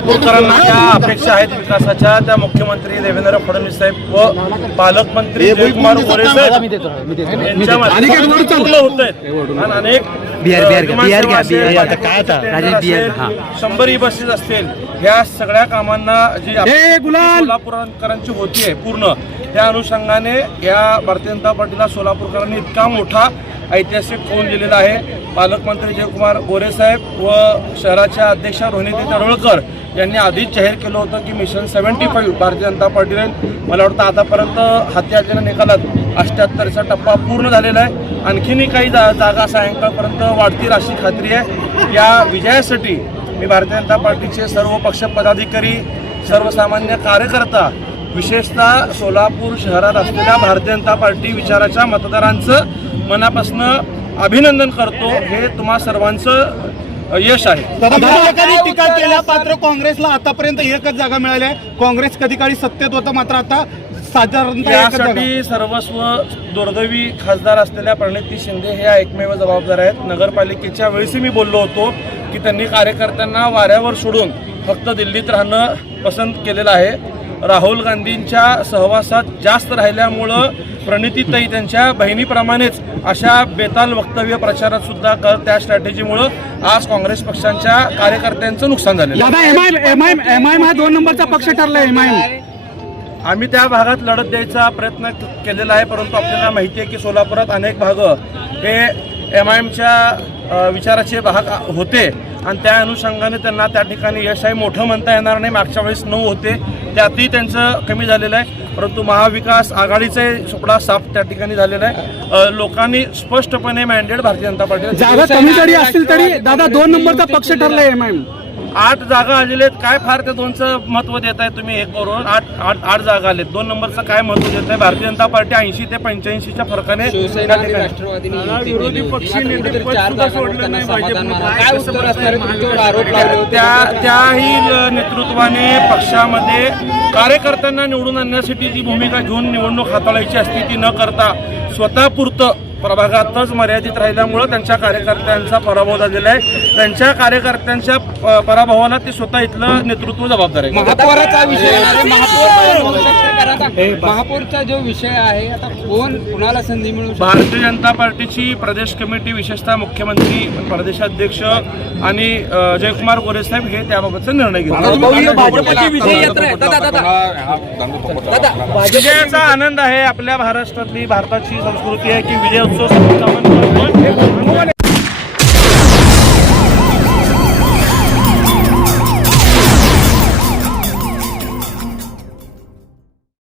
सोलापूरकरांना ज्या अपेक्षा आहेत विकासाच्या त्या मुख्यमंत्री देवेंद्र फडणवीस साहेब व पालकमंत्री जयकुमार गोरे साहेब यांच्यामध्ये पूर्ण होत आहेत आणि अनेक शंभरी बसेस असतील ह्या सगळ्या कामांना जी सोलापूरकरांची होती आहे पूर्ण त्या अनुषंगाने या भारतीय जनता पार्टीला सोलापूरकरांनी इतका मोठा ऐतिहासिक फोन दिलेला आहे। पालकमंत्री जयकुमार गोरे साहेब व शहराच्या अध्यक्षा रोहिणी तडवळकर यांनी आधीच जाहीर केलं होतं की मिशन 75 भारतीय जनता पार्टीने मला वाटतं आतापर्यंत हाती आलेल्या निकालात 78चा टप्पा पूर्ण झालेला आहे। आणखीनही काही जागा सायंकाळपर्यंत वाढतील अशी खात्री आहे। या विजयासाठी मी भारतीय जनता पार्टीचे सर्व पक्ष पदाधिकारी सर्वसामान्य कार्यकर्ता विशेषतः सोलापूर शहरात असलेल्या भारतीय जनता पार्टी विचाराच्या मतदारांचं मनापासून अभिनंदन करतो। हे तुम्हा सर्वांचं यश आहे। टीका केल्या पात्र काँग्रेसला आतापर्यंत एकच जागा मिळाली आहे। काँग्रेस कधी काळी सत्तेत होतं मात्र आता साधारणतः यासाठी सर्वस्व दुर्दैवी खासदार असलेल्या प्रणिती शिंदे हे एकमेव जबाबदार आहेत। नगरपालिकेच्या वेळेसही मी बोललो होतो की त्यांनी कार्यकर्त्यांना वाऱ्यावर सोडून फक्त दिल्लीत राहणं पसंत केलेलं आहे। राहुल गांधींच्या सहवासात जास्त राहिल्यामुळं प्रणितीताई त्यांच्या बहिणीप्रमाणेच अशा बेताल वक्तव्य प्रचारात सुद्धा त्या स्ट्रॅटेजीमुळं आज काँग्रेस पक्षांच्या कार्यकर्त्यांचं नुकसान झालेलं आहे। एमआयएम हा 2 नंबरचा पक्ष ठरला। आम्ही त्या भागात लढत द्यायचा प्रयत्न केलेला आहे, परंतु आपल्याला माहिती आहे की सोलापुरात अनेक भाग हे एमआयएमच्या विचाराचे भाग होते आणि त्या अनुषंगाने त्यांना त्या ठिकाणी यश आहे मोठं म्हणता येणार नाही। मागच्या वेळेस 9 होते त्यातही त्यांचं कमी झालेलं आहे, परंतु महाविकास आघाडीचा सुपडा साफ त्या ठिकाणी झालेला आहे। लोकांनी स्पष्टपणे मॅन्डेट भारतीय जनता पार्टीला जागा कमी जरी असतील तरी दादा 2 नंबरचा पक्ष ठरला एमआयएम। 8 जागा आलेले आहेत, काय फार ते 2चं महत्व देत आहे तुम्ही? हे करून 8 जागा आलेत, 2 नंबरचं काय महत्व देत आहे? भारतीय जनता पार्टी 80 ते 85च्या फरकाने विरोधी पक्ष त्याही नेतृत्वाने पक्षामध्ये कार्यकर्त्यांना निवडून आणण्यासाठी जी भूमिका घेऊन निवडणूक हाताळायची असते ती न करता स्वतःपुरतं प्रभागातच मर्यादित राहिल्यामुळं त्यांच्या कार्यकर्त्यांचा पराभव झालेला आहे। त्यांच्या कार्यकर्त्यांच्या पराभवाला ते स्वतः इथलं नेतृत्व जबाबदार आहे। महापौराचा विषय महापौरचा जो विषय आहे आता कुणाला संधी मिळू शकते? भारतीय जनता पार्टीची प्रदेश कमिटी विशेषतः मुख्यमंत्री प्रदेशाध्यक्ष आणि जयकुमार गोरे साहेब हे त्याबाबतचा निर्णय घेतला। विजयाचा आनंद आहे। आपल्या महाराष्ट्रातली भारताची संस्कृती आहे की विजय उत्सव